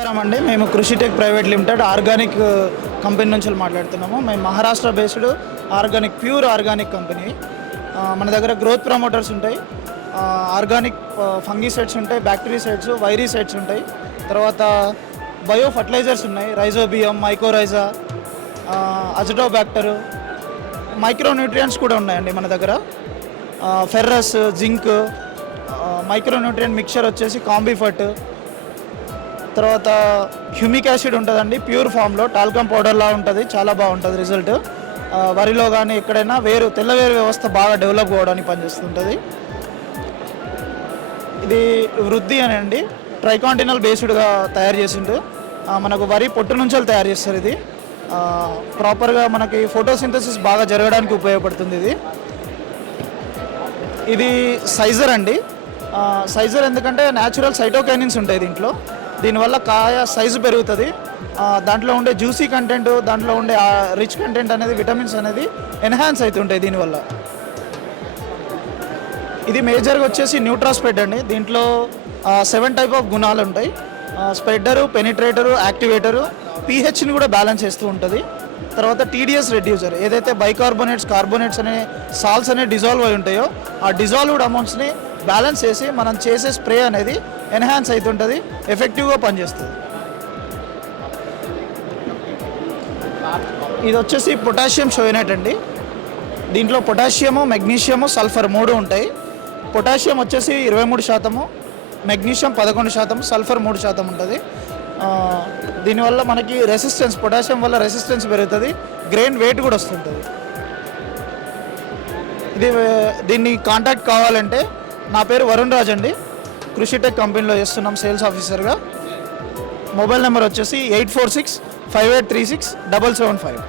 నమస్కారం అండి. మేము కృషిటెక్ ప్రైవేట్ లిమిటెడ్ ఆర్గానిక్ కంపెనీ నుంచి మాట్లాడుతున్నాము. మేము Maharashtra based organic pure organic company. మన దగ్గర గ్రోత్ ప్రమోటర్స్ ఉంటాయి, ఆర్గానిక్ ఫంగిసైడ్స్ ఉంటాయి, బ్యాక్టీరిసైడ్స్, వైరిసైడ్స్ ఉంటాయి. తర్వాత బయో ఫర్టిలైజర్స్ ఉన్నాయి, రైజోబియం, మైకోరైజా, అజిటోబ్యాక్టర్, మైక్రోన్యూట్రియంట్స్ కూడా ఉన్నాయండి మన దగ్గర. ఫెర్రస్, జింక్, మైక్రోన్యూట్రియంట్ మిక్చర్ వచ్చేసి కాంబిఫర్ట్. తర్వాత హ్యూమిక్ యాసిడ్ ఉంటుందండి, ప్యూర్ ఫామ్లో టాల్కమ్ పౌడర్లా ఉంటుంది, చాలా బాగుంటుంది రిజల్ట్. వరిలో కానీ ఎక్కడైనా తెల్ల వేరు వ్యవస్థ బాగా డెవలప్ అవ్వడానికి పనిచేస్తుంటుంది. ఇది వృద్ధి అని అండి, ట్రైకాంటినల్ బేస్డ్గా తయారు చేసిండు. మనకు వరి పొట్టు నుంచి తయారు చేస్తారు. ఇది ప్రాపర్గా మనకి ఫోటోసింథసిస్ బాగా జరగడానికి ఉపయోగపడుతుంది. ఇది సైజర్ అండి. సైజర్ ఎందుకంటే న్యాచురల్ సైటోకైనిన్స్ ఉంటాయి దీంట్లో, దీనివల్ల కాయ సైజు పెరుగుతుంది. దాంట్లో ఉండే జ్యూసీ కంటెంట్, దాంట్లో ఉండే రిచ్ కంటెంట్ అనేది, విటమిన్స్ అనేది ఎన్హాన్స్ అవుతుంటాయి దీనివల్ల. ఇది మేజర్గా వచ్చేసి న్యూట్రాస్పెడ్ అండి. దీంట్లో 7 టైప్ ఆఫ్ గుణాలు ఉంటాయి. స్ప్రెడ్డరు, పెనిట్రేటరు, యాక్టివేటరు, పీహెచ్ని కూడా బ్యాలెన్స్ చేస్తూ ఉంటుంది. తర్వాత టీడీఎస్ రెడ్యూసర్, ఏదైతే బైకార్బోనేట్స్, కార్బోనేట్స్ అనే సాల్ట్స్ అనేవి డిజాల్వ్ అయి ఉంటాయో ఆ డిజాల్వ్డ్ అమౌంట్స్ని బ్యాలెన్స్ చేసి మనం చేసే స్ప్రే అనేది ఎన్హాన్స్ అవుతుంటుంది, ఎఫెక్టివ్గా పనిచేస్తుంది. ఇది వచ్చేసి పొటాషియం షోయనేట్ అండి. దీంట్లో పొటాషియము, మెగ్నీషియము, సల్ఫర్ 3 ఉంటాయి. పొటాషియం వచ్చేసి 23%, మెగ్నీషియం 11%, సల్ఫర్ 3% ఉంటుంది. దీనివల్ల మనకి రెసిస్టెన్స్, పొటాషియం వల్ల రెసిస్టెన్స్ పెరుగుతుంది, గ్రెయిన్ వెయిట్ కూడా వస్తుంటుంది. దీన్ని కాంటాక్ట్ కావాలంటే నా పేరు వరుణ్ రాజ్ అండి, కృషిటెక్ కంపెనీలో చేస్తున్నాం సేల్స్ ఆఫీసర్గా. మొబైల్ నెంబర్ వచ్చేసి 8465836775.